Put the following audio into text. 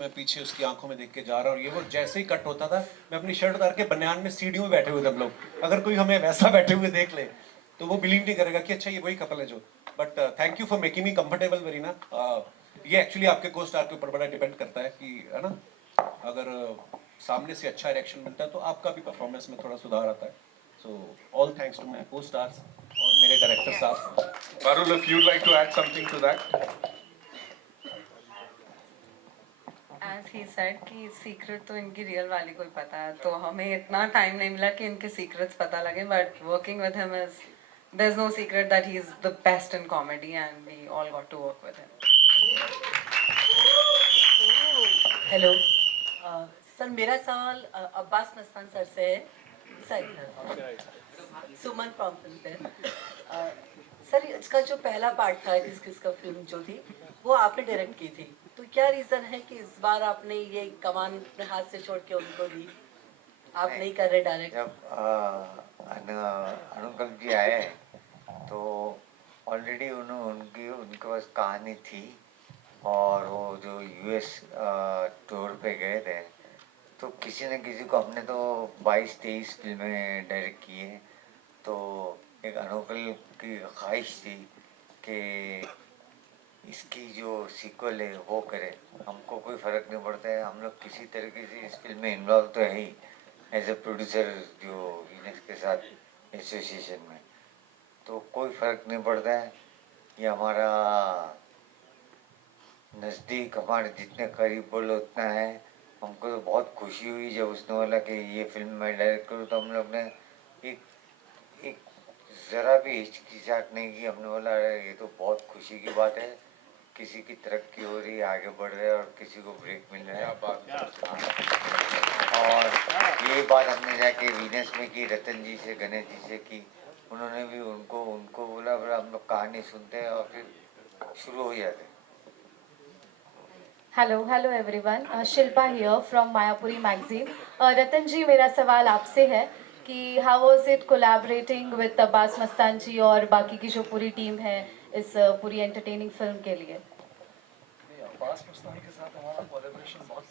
मैं पीछे उसकी आंखों में देख के जा रहा और ये वो जैसे ही कट होता था मैं अपनी शर्ट उतार के बनियान में सीढ़ियों में बैठे हुए थे हम लोग। अगर कोई हमें वैसा बैठे हुए देख ले तो वो बिलीव नहीं करेगा कि अच्छा ये वही कपल है जो। But thank you for making me comfortable वेरीना। ये एक्चुअली आपके को स्टार के ऊपर बड़ा डिपेंड करता है कि है ना, अगर सामने से अच्छा रिएक्शन मिलता है तो आपका भी परफॉर्मेंस में थोड़ा सुधार आता है। So all thanks to my co-stars और मेरे डायरेक्टर साहब। Parul, if you'd like to add something to that. As he said कि सीक्रेट तो इनकी रियल वाली को ही पता है, तो हमें इतना टाइम नहीं मिला कि इनके सीक्रेट्स पता लगे, but working with him is there is no secret that he is the best in comedy and we all got to work with him. Hello sir, मेरा सवाल अब्बास मस्तान सर से है। सुमन फ्रॉम फिल्म। सर, इसका जो पहला part था किस किस का फिल्म जो थी वो आपने डायरेक्ट की थी, तो क्या रीज़न है कि इस बार आपने ये कमान अपने हाथ से छोड़ के उनको दी, आप नहीं कर रहे डायरेक्ट? जब अनुकल जी आए तो ऑलरेडी उनके पास कहानी थी और वो जो यूएस टूर पे गए थे तो किसी न किसी को हमने तो 22-23 फिल्में डायरेक्ट की है। तो एक अनुकल की ख्वाहिश थी कि इसकी जो सीक्वल है वो करे। हमको कोई फ़र्क नहीं पड़ता है, हम लोग किसी तरीके से इस फिल्म में इन्वॉल्व तो है ही एज ए प्रोड्यूसर जो यूनेक्स के साथ एसोसिएशन में, तो कोई फ़र्क नहीं पड़ता है। ये हमारा नज़दीक, हमारे जितने करीब बोलो उतना है। हमको तो बहुत खुशी हुई जब उसने बोला कि ये फिल्म मैं डायरेक्ट करूँ, तो हम लोग ने एक एक ज़रा भी हिचकिचाहट नहीं की। हमने बोला अरे ये तो बहुत खुशी की बात है, किसी की तरक्की हो रही है, आगे बढ़ रहे हैं और किसी को ब्रेक मिल रहा है। और ये बात हमने जाके वीनस में की, रतन जी से, गणेश जी से की। उन्होंने भी उनको बोला बोला हम लोग कहानी सुनते हैं और फिर शुरू हो जाते हैं। Hello everyone, Shilpa here from Mayapuri magazine. Ratan ji, मेरा सवाल आपसे है कि how was it collaborating with Abbas Mustan ji और बाकी की जो पूरी टीम है इस पूरी एंटरटेनिंग फिल्म के लिए? अब्बास मस्तानी के साथ हमारा कोलैबोरेशन बहुत